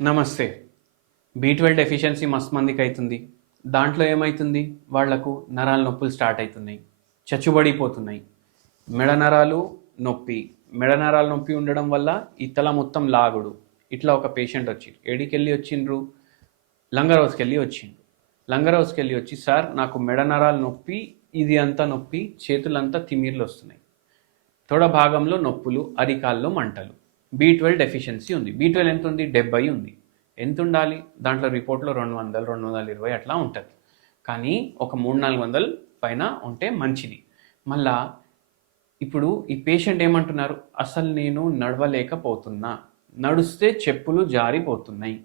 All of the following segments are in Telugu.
నమస్తే. B12 డెఫిషియన్సీ మస్తు మందికి అవుతుంది. దాంట్లో ఏమవుతుంది, వాళ్లకు నరాల నొప్పులు స్టార్ట్ అవుతున్నాయి, చచ్చుబడిపోతున్నాయి. మెడ నరాలు నొప్పి ఉండడం వల్ల ఈ తల మొత్తం లాగుడు. ఇట్లా ఒక పేషెంట్ వచ్చి ఏడికెళ్ళి వచ్చిండ్రు, లంగర్ హౌస్కి వెళ్ళి వచ్చి, సార్ నాకు మెడ నరాలు నొప్పి, ఇది అంతా నొప్పి, చేతులంతా తిమ్మిర్లు వస్తున్నాయి, తొడ భాగంలో నొప్పులు, అరికాల్లో మంటలు, B12 డెఫిషియన్సీ ఉంది. B12 ఎంత ఉంది? 70 ఉంది. ఎంత ఉండాలి? దాంట్లో రిపోర్ట్లో 200, 220 అట్లా ఉంటుంది. కానీ ఒక 300-400 పైన ఉంటే మంచిది. మళ్ళా ఇప్పుడు ఈ పేషెంట్ ఏమంటున్నారు, అసలు నేను నడవలేకపోతున్నా, నడుస్తే చెప్పులు జారిపోతున్నాయి.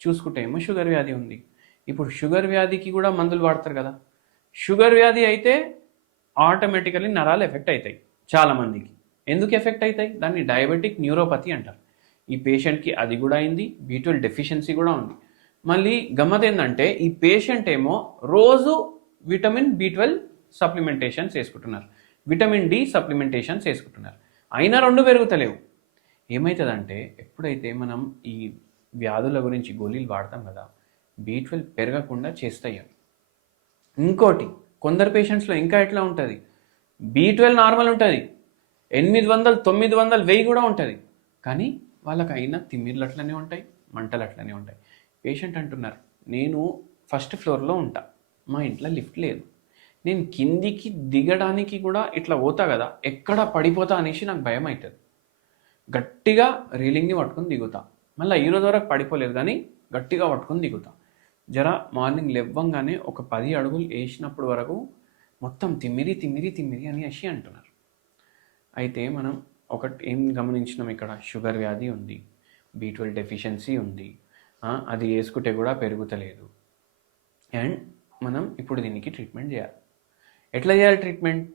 చూసుకుంటే ఏమో షుగర్ వ్యాధి ఉంది. ఇప్పుడు షుగర్ వ్యాధికి కూడా మందులు వాడతారు కదా. షుగర్ వ్యాధి అయితే ఆటోమేటికలీ నరాలు ఎఫెక్ట్ అవుతాయి చాలామందికి. ఎందుకు ఎఫెక్ట్ అవుతాయి? దాన్ని డయాబెటిక్ న్యూరోపతి అంటారు. ఈ పేషెంట్కి అది కూడా అయింది, B12 డెఫిషియన్సీ కూడా ఉంది. మళ్ళీ గమ్మత్ ఏంటంటే ఈ పేషెంట్ ఏమో రోజు విటమిన్ B12 సప్లిమెంటేషన్స్ వేసుకుంటున్నారు, విటమిన్ D సప్లిమెంటేషన్స్ వేసుకుంటున్నారు, అయినా 2 పెరుగుతలేవు. ఏమవుతుందంటే ఎప్పుడైతే మనం ఈ వ్యాధుల గురించి గోళీలు వాడతాం కదా, B12 పెరగకుండా చేస్తాయి. ఇంకోటి, కొందరు పేషెంట్స్లో ఇంకా ఎట్లా ఉంటుంది, B12 నార్మల్ ఉంటుంది, 800, 900, 1000 కూడా ఉంటుంది, కానీ వాళ్ళకి అయినా తిమ్మిర్లు అట్లనే ఉంటాయి, మంటలు అట్లనే ఉంటాయి. పేషెంట్ అంటున్నారు, నేను ఫస్ట్ ఫ్లోర్లో ఉంటా, మా ఇంట్లో లిఫ్ట్ లేదు, నేను కిందికి దిగడానికి కూడా ఇట్లా పోతా కదా, ఎక్కడ పడిపోతా అనేసి నాకు భయం అవుతుంది. గట్టిగా రీలింగ్ని పట్టుకుని దిగుతా, మళ్ళీ ఈరోజు వరకు పడిపోలేదు కానీ గట్టిగా పట్టుకుని దిగుతా. జర మార్నింగ్ లేవ్వంగానే ఒక 10 అడుగులు వేసినప్పుడు వరకు మొత్తం తిమ్మిరి అనేసి అంటున్నారు. అయితే మనం ఒకటి ఏం గమనించినాం, ఇక్కడ షుగర్ వ్యాధి ఉంది, B12 డెఫిషియన్సీ ఉంది, అది వేసుకుంటే కూడా పెరుగుతలేదు. అండ్ మనం ఇప్పుడు దీనికి ట్రీట్మెంట్ చేయాలి. ఎట్లా చేయాలి ట్రీట్మెంట్?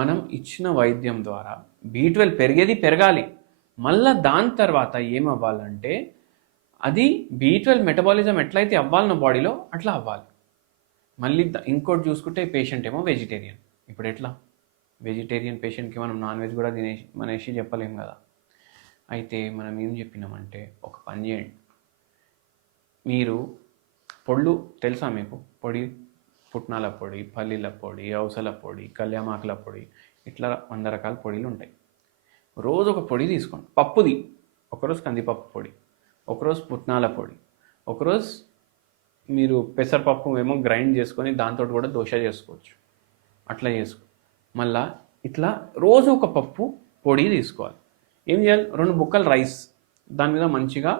మనం ఇచ్చిన వైద్యం ద్వారా B12 పెరగాలి. మళ్ళీ దాని తర్వాత ఏమవ్వాలంటే అది B12 మెటబాలిజం ఎట్లయితే అవ్వాలనో బాడీలో అట్లా అవ్వాలి. మళ్ళీ ఇంకోటి చూసుకుంటే పేషెంట్ ఏమో వెజిటేరియన్. ఇప్పుడు ఎట్లా? వెజిటేరియన్ పేషెంట్కి మనం నాన్ వెజ్ కూడా తినేసి చెప్పలేం కదా. అయితే మనం ఏం చెప్పినామంటే, ఒక పని చేయండి, మీరు పొళ్ళు తెలుసా మీకు? పొడి, పుట్నాల పొడి, పల్లీల పొడి, అవసల పొడి, కళ్యామాకుల పొడి, ఇట్లా 100 రకాల పొడిలు ఉంటాయి. రోజు ఒక పొడి తీసుకోండి. పప్పుది ఒకరోజు కందిపప్పు పొడి, ఒకరోజు పుట్నాల పొడి, ఒకరోజు మీరు పెసరపప్పు ఏమో గ్రైండ్ చేసుకొని దాంతో కూడా దోశ చేసుకోవచ్చు. అట్లా చేసుకో. మళ్ళా ఇట్లా రోజు ఒక పప్పు పొడి తీసుకోవాలి. ఏం చేయాలి? 2 బుక్కలు రైస్, దాని మీద మంచిగా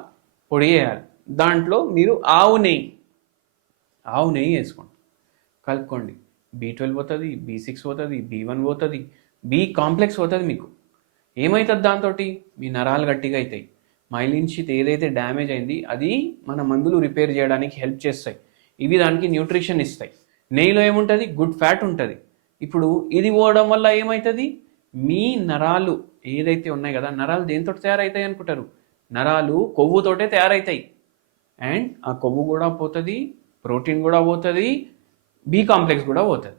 పొడి వేయాలి. దాంట్లో మీరు ఆవు నెయ్యి వేసుకోండి, కలుపుకోండి. B12 పోతుంది, B6 పోతుంది, B1 పోతుంది, B కాంప్లెక్స్ పోతుంది. మీకు ఏమవుతుంది? దాంతో మీ నరాలు గట్టిగా అవుతాయి. మైలిన్ షీత్ ఏదైతే డ్యామేజ్ అయింది అది మన మందులు రిపేర్ చేయడానికి హెల్ప్ చేస్తాయి. ఇవి దానికి న్యూట్రిషన్ ఇస్తాయి. నెయ్యిలో ఏముంటుంది? గుడ్ ఫ్యాట్ ఉంటుంది. ఇప్పుడు ఇది పోవడం వల్ల ఏమవుతుంది? మీ నరాలు ఏదైతే ఉన్నాయి కదా, నరాలు దేనితో తయారవుతాయి అనుకుంటారు? నరాలు కొవ్వుతోటే తయారవుతాయి. అండ్ ఆ కొవ్వు కూడా పోతుంది, ప్రోటీన్ కూడా పోతుంది, B కాంప్లెక్స్ కూడా పోతుంది.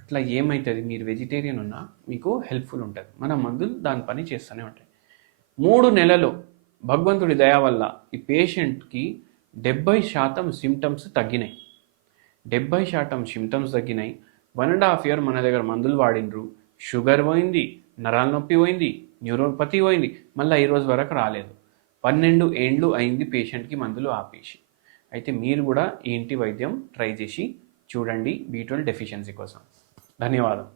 అట్లా ఏమవుతుంది? మీరు వెజిటేరియన్ ఉన్నా మీకు హెల్ప్ఫుల్ ఉంటుంది. మన మందులు దాని పని చేస్తూనే ఉంటాయి. 3 నెలలు భగవంతుడి దయ వల్ల ఈ పేషెంట్కి 70% సిమ్టమ్స్ తగ్గినాయి. 70% సిమ్టమ్స్ తగ్గినాయి. 1.5 year మన దగ్గర మందులు వాడినరు, షుగర్ పోయింది, నరాల నొప్పి పోయింది, న్యూరోపతి పోయింది, మళ్ళీ ఈ రోజు వరకు రాలేదు. 12 ఏండ్లు అయింది పేషెంట్కి మందులు ఆపేసి. అయితే మీరు కూడా ఈ ఇంటి వైద్యం ట్రై చేసి చూడండి B12 డెఫిషియన్సీ కోసం. ధన్యవాదం.